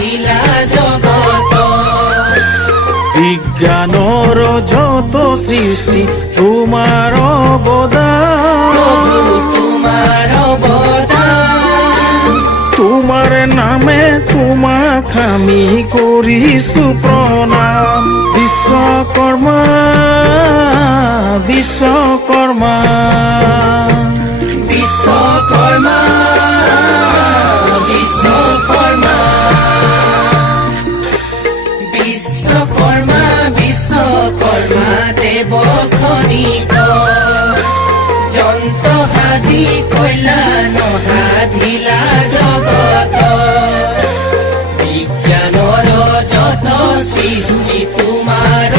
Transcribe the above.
গঢ়িলা জগত বিজ্ঞানৰ যত সৃষ্টি তোমাৰ অৱদান তোমাৰ অৱদান তোমাৰ নামে তোমাক আমি কৰিছো প্ৰণাম বিশ্বকৰ্মা বিশ্বকৰ্মা বিশ্বকৰ্মা বিশ্বকৰ্মা বিশ্বকৰ্মা বিশ্বকৰ্মা দেৱ